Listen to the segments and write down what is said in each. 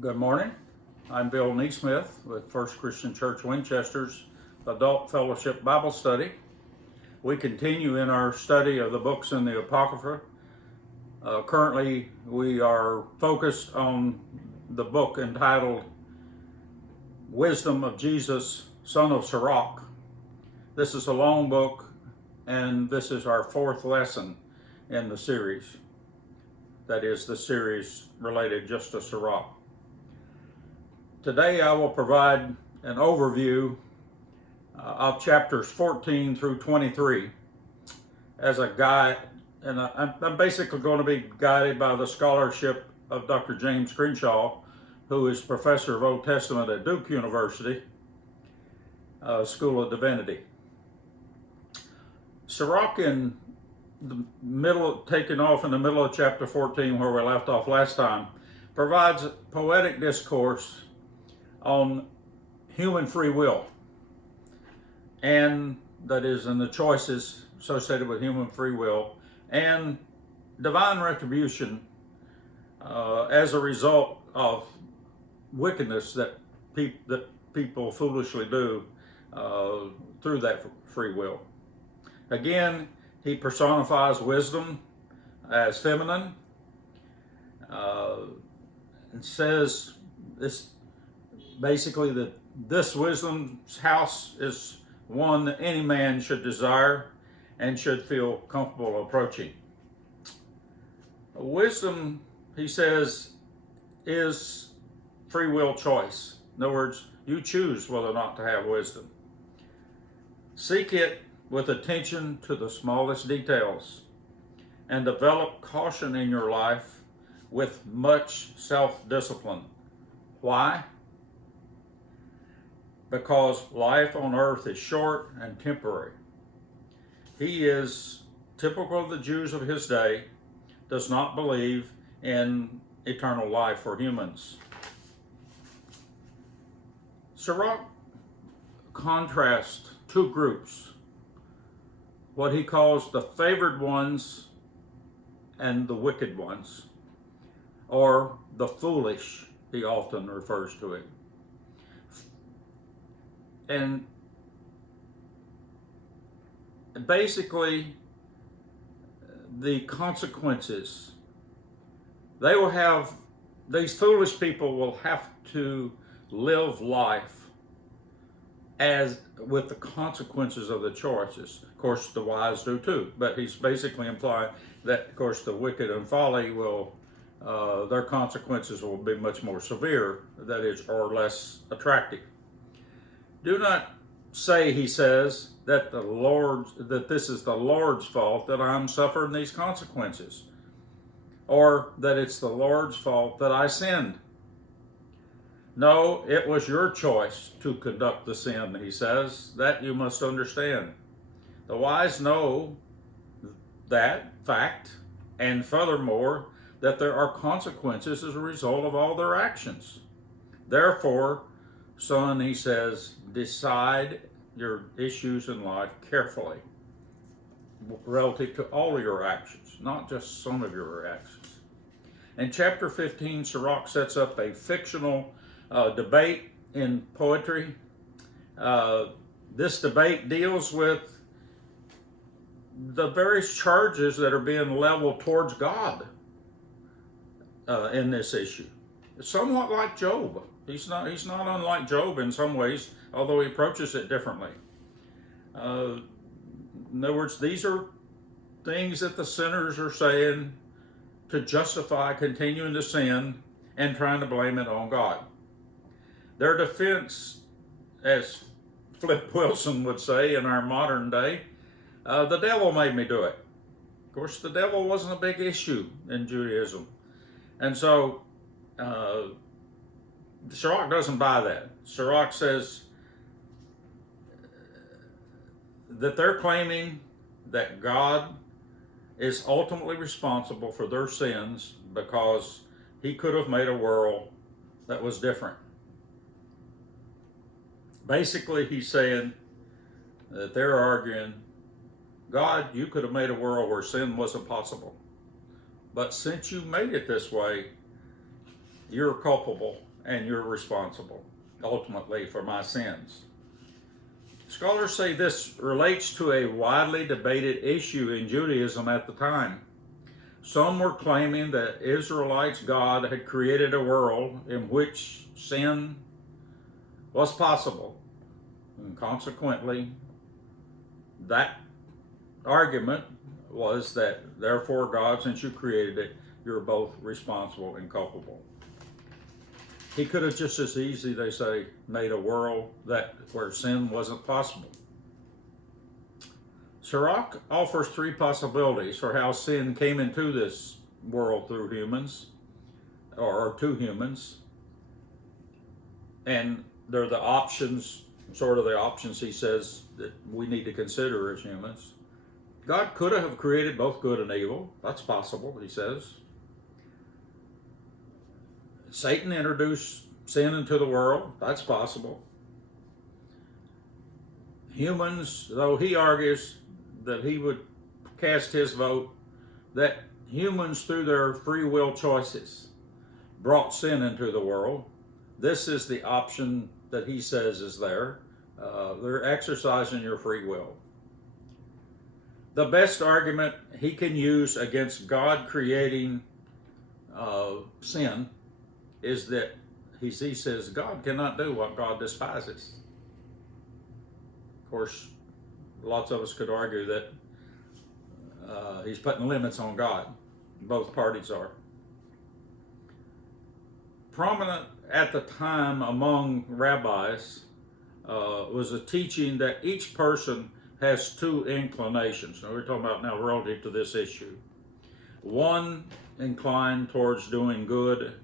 Good morning. I'm Bill Nesmith with First Christian Church Winchester's Adult Fellowship Bible Study. We continue in our study of the books in the apocrypha. Currently, we are focused on the book entitled Wisdom of Jesus, Son of Sirach. This is a long book, and this is our fourth lesson in the series. That is, the series related just to Sirach. Today I will provide an overview of chapters 14 through 23 as a guide, and I'm basically going to be guided by the scholarship of Dr. James Crenshaw, who is professor of Old Testament at Duke University, School of Divinity. Sirach, in the middle, taking off in the middle of chapter 14 where we left off last time, provides poetic discourse on human free will, and that is in the choices associated with human free will and divine retribution as a result of wickedness that people foolishly do through that free will. Again, he personifies wisdom as feminine and says this basically that this wisdom's house is one that any man should desire and should feel comfortable approaching. Wisdom, he says, is free will choice. In other words, you choose whether or not to have wisdom. Seek it with attention to the smallest details and develop caution in your life with much self-discipline. Why? Because life on earth is short and temporary. He is typical of the Jews of his day, does not believe in eternal life for humans. Sirach contrasts two groups, what he calls the favored ones and the wicked ones, or the foolish, he often refers to it. And basically, the consequences, these foolish people will have to live life as with the consequences of the choices. Of course, the wise do too, but he's basically implying that, of course, the wicked and folly will, their consequences will be much more severe, that is, or less attractive. Do not say, he says, that this is the Lord's fault that I'm suffering these consequences, or that it's the Lord's fault that I sinned. No, it was your choice to conduct the sin, he says. That you must understand. The wise know that fact, and furthermore, that there are consequences as a result of all their actions. Therefore, son, he says, decide your issues in life carefully relative to all of your actions, not just some of your actions. In chapter 15, Sirach sets up a fictional debate in poetry. This debate deals with the various charges that are being leveled towards God in this issue. It's somewhat like Job. He's not unlike Job in some ways, although he approaches it differently. In other words, these are things that the sinners are saying to justify continuing to sin and trying to blame it on God. Their defense, as Flip Wilson would say in our modern day, the devil made me do it. Of course, the devil wasn't a big issue in Judaism. And so, Sirach doesn't buy that. Sirach says that they're claiming that God is ultimately responsible for their sins because he could have made a world that was different. Basically, he's saying that they're arguing, God, you could have made a world where sin wasn't possible. But since you made it this way, you're culpable and you're responsible, ultimately, for my sins. Scholars say this relates to a widely debated issue in Judaism at the time. Some were claiming that Israelites' God had created a world in which sin was possible. And consequently, that argument was that, therefore, God, since you created it, you're both responsible and culpable. He could have just as easily, they say, made a world where sin wasn't possible. Sirach offers three possibilities for how sin came into this world through humans, or to humans. And they're the options, he says, that we need to consider as humans. God could have created both good and evil. That's possible, he says. Satan introduced sin into the world. That's possible. Humans, though he argues that he would cast his vote, that humans, through their free will choices, brought sin into the world. This is the option that he says is there. They're exercising your free will. The best argument he can use against God creating sin is that he says God cannot do what God despises. Of course, lots of us could argue that he's putting limits on God. Both parties are. Prominent at the time among rabbis was a teaching that each person has two inclinations. Now we're talking about now relative to this issue. One inclined towards doing good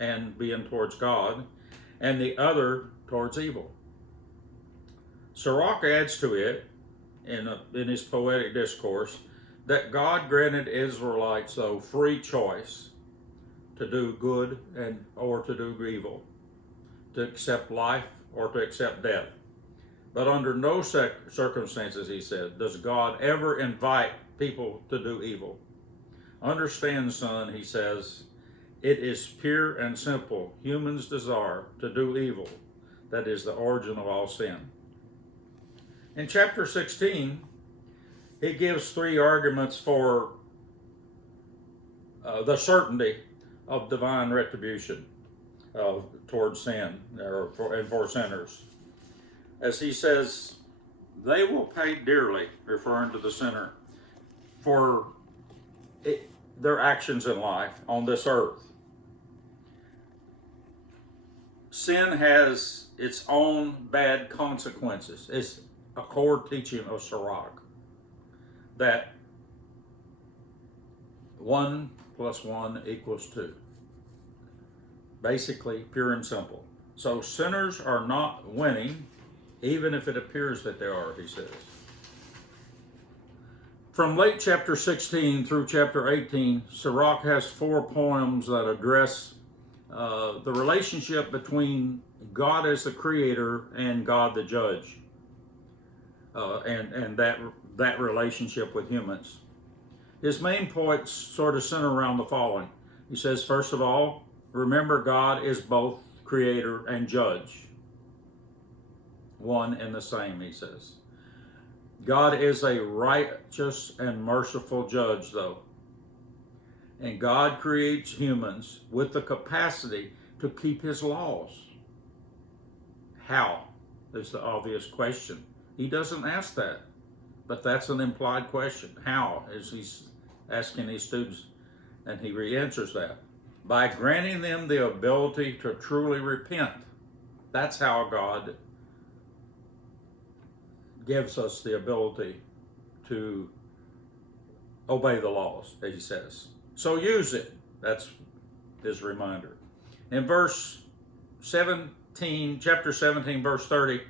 and being towards God, and the other towards evil. Sirach adds to it in his poetic discourse that God granted Israelites, though, free choice to do good or to do evil, to accept life or to accept death. But under no circumstances, he said, does God ever invite people to do evil. Understand, son, he says, it is pure and simple humans' desire to do evil that is the origin of all sin. In chapter 16, he gives three arguments for the certainty of divine retribution towards sin and for sinners. As he says, they will pay dearly, referring to the sinner, for their actions in life on this earth. Sin has its own bad consequences. It's a core teaching of Sirach that 1 + 1 = 2. Basically, pure and simple. So sinners are not winning, even if it appears that they are, he says. From late chapter 16 through chapter 18, Sirach has 4 poems that address the relationship between God as the creator and God the judge, and that relationship with humans. His main points sort of center around the following. He says, first of all, remember God is both creator and judge. One and the same, he says. God is a righteous and merciful judge, though. And God creates humans with the capacity to keep his laws. How is the obvious question. He doesn't ask that, but that's an implied question. How, as he's asking his students, and he re-answers that. By granting them the ability to truly repent. That's how God gives us the ability to obey the laws, as he says. So use it. That's his reminder. In verse 17, chapter 17, verse 30,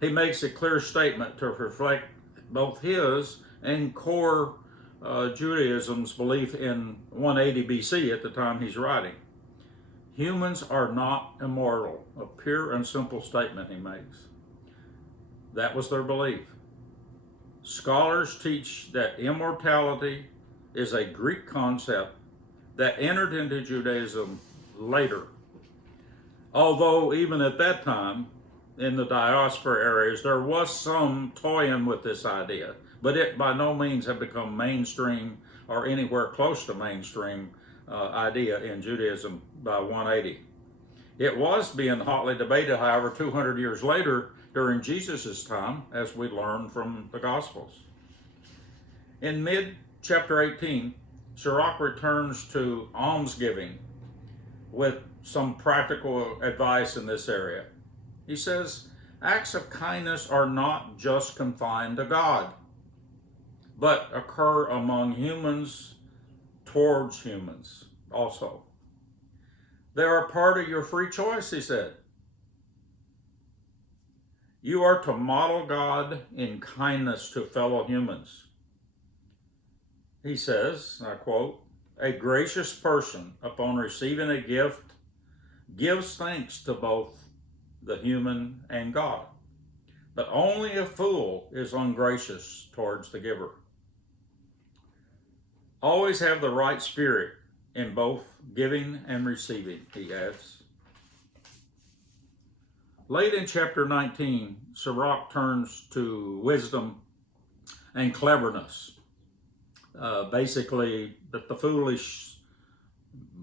he makes a clear statement to reflect both his and core Judaism's belief in 180 BC at the time he's writing. Humans are not immortal. A pure and simple statement he makes. That was their belief. Scholars teach that immortality is a Greek concept that entered into Judaism later. Although even at that time, in the diaspora areas, there was some toying with this idea, but it by no means had become mainstream or anywhere close to mainstream idea in Judaism by 180. It was being hotly debated, however, 200 years later during Jesus' time, as we learn from the Gospels. In mid-chapter 18, Sirach returns to almsgiving with some practical advice in this area. He says, acts of kindness are not just confined to God, but occur among humans towards humans also. They are a part of your free choice, he said. You are to model God in kindness to fellow humans. He says, I quote, a gracious person, upon receiving a gift, gives thanks to both the human and God. But only a fool is ungracious towards the giver. Always have the right spirit in both giving and receiving, he adds. Late in chapter 19, Sirach turns to wisdom and cleverness. Basically, that the foolish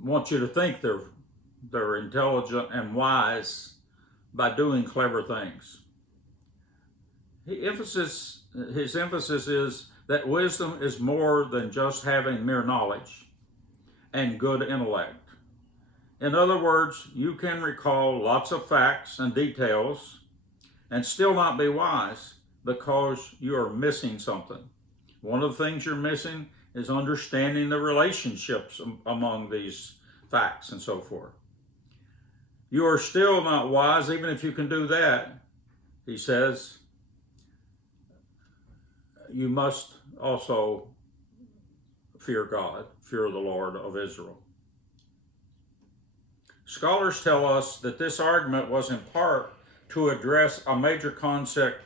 want you to think they're intelligent and wise by doing clever things. His emphasis is that wisdom is more than just having mere knowledge and good intellect. In other words, you can recall lots of facts and details and still not be wise because you are missing something. One of the things you're missing is understanding the relationships among these facts and so forth. You are still not wise even if you can do that, he says. You must also fear God, fear the Lord of Israel. Scholars tell us that this argument was in part to address a major concept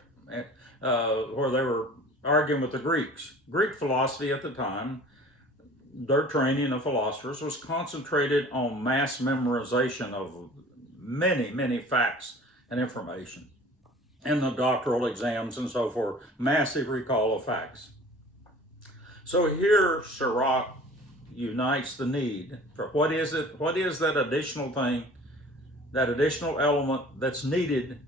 where they were arguing with the Greeks. Greek philosophy at the time, their training of philosophers, was concentrated on mass memorization of many, many facts and information. And the doctoral exams and so forth, massive recall of facts. So here Sirach unites the need for what is that additional thing, that additional element that's needed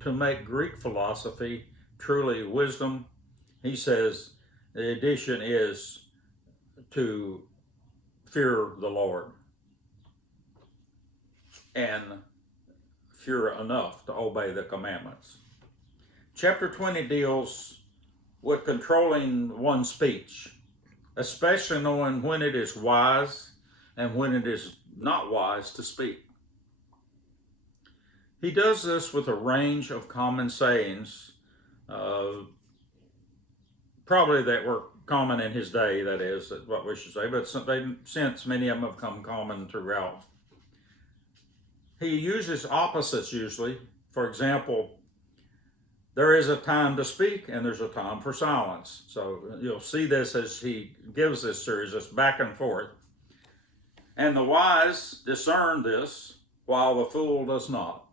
to make Greek philosophy truly wisdom. He says the addition is to fear the Lord and fear enough to obey the commandments. Chapter 20 deals with controlling one's speech, especially knowing when it is wise and when it is not wise to speak. He does this with a range of common sayings, probably that were common in his day, that is what we should say, but since many of them have come common throughout. He uses opposites usually. For example, there is a time to speak and there's a time for silence. So you'll see this as he gives this series, this back and forth. And the wise discern this, while the fool does not.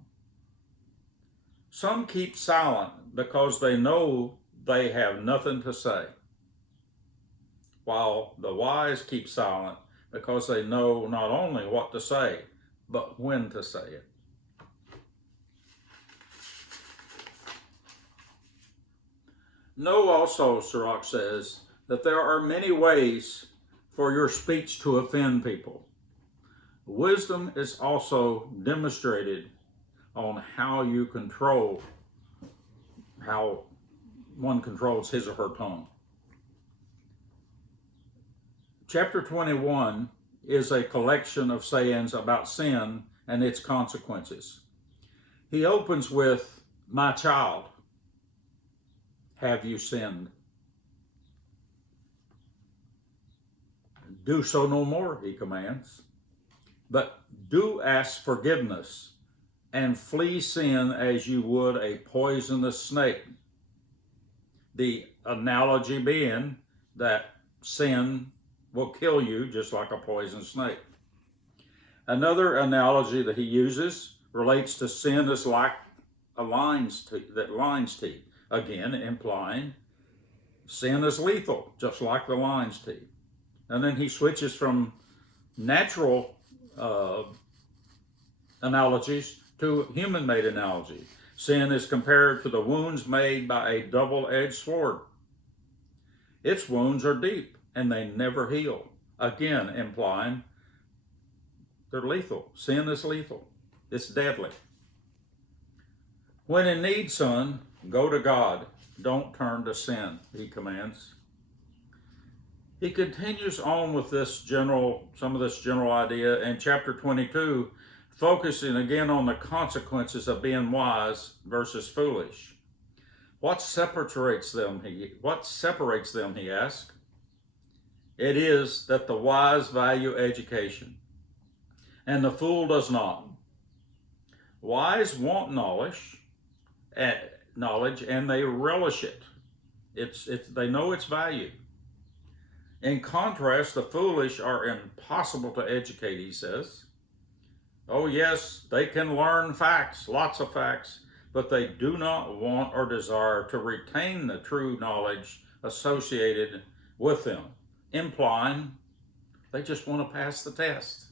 Some keep silent because they know they have nothing to say, while the wise keep silent because they know not only what to say, but when to say it. Know also, Sirach says, that there are many ways for your speech to offend people. Wisdom is also demonstrated on how one controls his or her tongue. Chapter 21 is a collection of sayings about sin and its consequences. He opens with, "My child, have you sinned? Do so no more," he commands. "But do ask forgiveness and flee sin as you would a poisonous snake." The analogy being that sin will kill you just like a poison snake. Another analogy that he uses relates to sin as like a lion's teeth, again implying sin is lethal, just like the lion's teeth. And then he switches from natural analogies to human-made analogy. Sin is compared to the wounds made by a double-edged sword. Its wounds are deep and they never heal, again implying they're lethal. Sin is lethal. It's deadly. When in need, son, go to God. Don't turn to sin, he commands. He continues on with some of this general idea in chapter 22, focusing again on the consequences of being wise versus foolish. What separates them, he asks. It is that the wise value education, and the fool does not. Wise want knowledge, and they relish it. They know its value. In contrast, the foolish are impossible to educate, he says. Oh yes, they can learn facts, lots of facts, but they do not want or desire to retain the true knowledge associated with them, implying they just want to pass the test.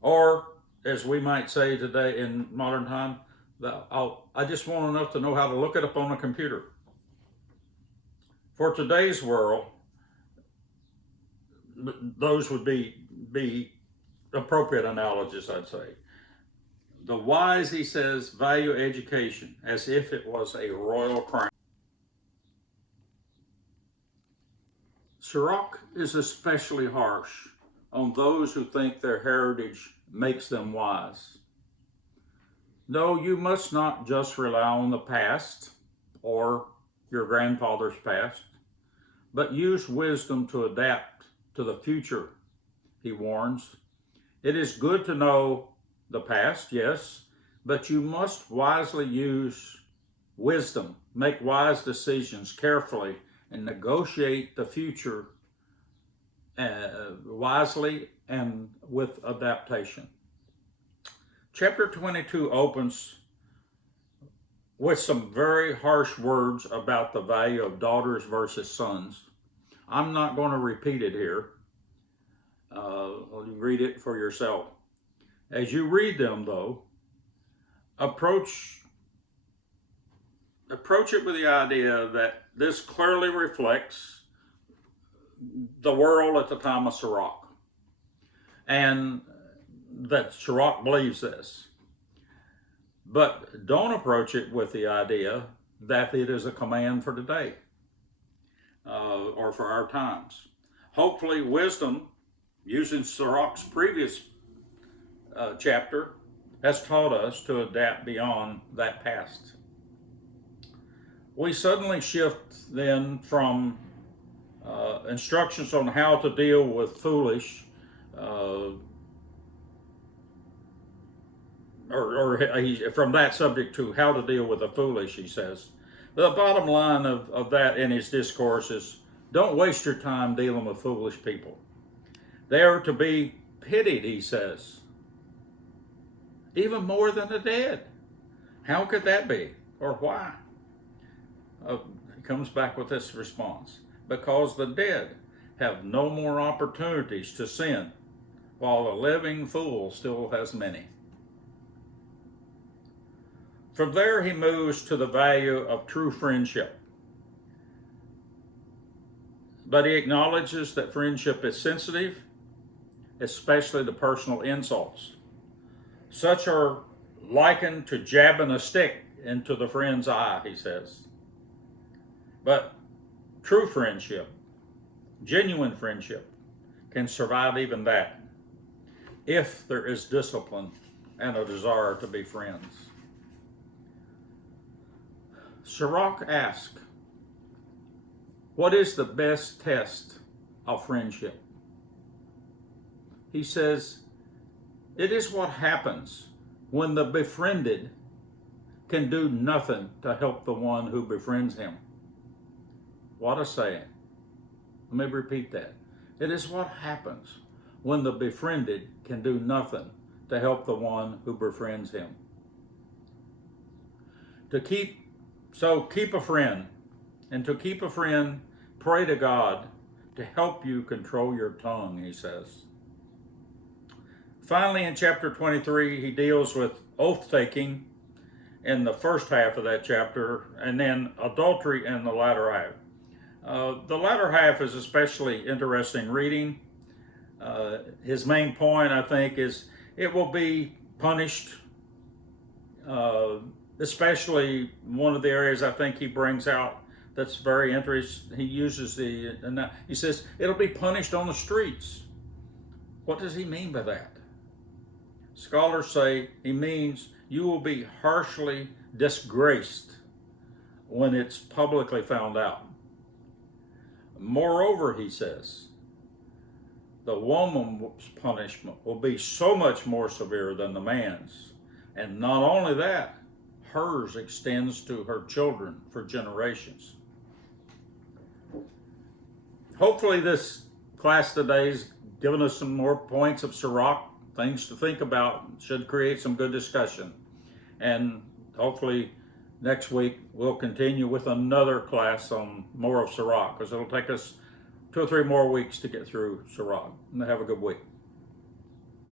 Or, as we might say today in modern time, I just want enough to know how to look it up on a computer. For today's world, those would be appropriate analogies, I'd say. The wise, he says, value education as if it was a royal crown. Sirach is especially harsh on those who think their heritage makes them wise. No, you must not just rely on the past or your grandfather's past, but use wisdom to adapt to the future, he warns. It is good to know the past, yes, but you must wisely use wisdom, make wise decisions carefully, and negotiate the future wisely and with adaptation. Chapter 22 opens with some very harsh words about the value of daughters versus sons. I'm not going to repeat it here. Read it for yourself. As you read them, though, approach it with the idea that this clearly reflects the world at the time of Sirach, and that Sirach believes this. But don't approach it with the idea that it is a command for today or for our times. Hopefully, wisdom, using Sirach's previous chapter, has taught us to adapt beyond that past. We suddenly shift then from instructions on how to deal with foolish, or from that subject to how to deal with the foolish, he says. The bottom line of that in his discourse is, don't waste your time dealing with foolish people. They are to be pitied, he says, even more than the dead. How could that be, or why? He comes back with this response. Because the dead have no more opportunities to sin, while the living fool still has many. From there, he moves to the value of true friendship. But he acknowledges that friendship is sensitive, especially to personal insults. Such are likened to jabbing a stick into the friend's eye, he says. But true friendship, genuine friendship, can survive even that, if there is discipline and a desire to be friends. Sirach asks, what is the best test of friendship? He says, it is what happens when the befriended can do nothing to help the one who befriends him. What a saying. Let me repeat that. It is what happens when the befriended can do nothing to help the one who befriends him. Keep a friend. And to keep a friend, pray to God to help you control your tongue, he says. Finally, in chapter 23, he deals with oath-taking in the first half of that chapter, and then adultery in the latter half. The latter half is especially interesting reading. His main point, I think, is it will be punished, especially one of the areas I think he brings out that's very interesting. He uses he says, it'll be punished on the streets. What does he mean by that? Scholars say he means you will be harshly disgraced when it's publicly found out. Moreover, he says, the woman's punishment will be so much more severe than the man's. And not only that, hers extends to her children for generations. Hopefully this class today has given us some more points of Sirach, things to think about, should create some good discussion. And hopefully next week we'll continue with another class on more of Sirach, because it'll take us 2 or 3 more weeks to get through Sirach. And have a good week.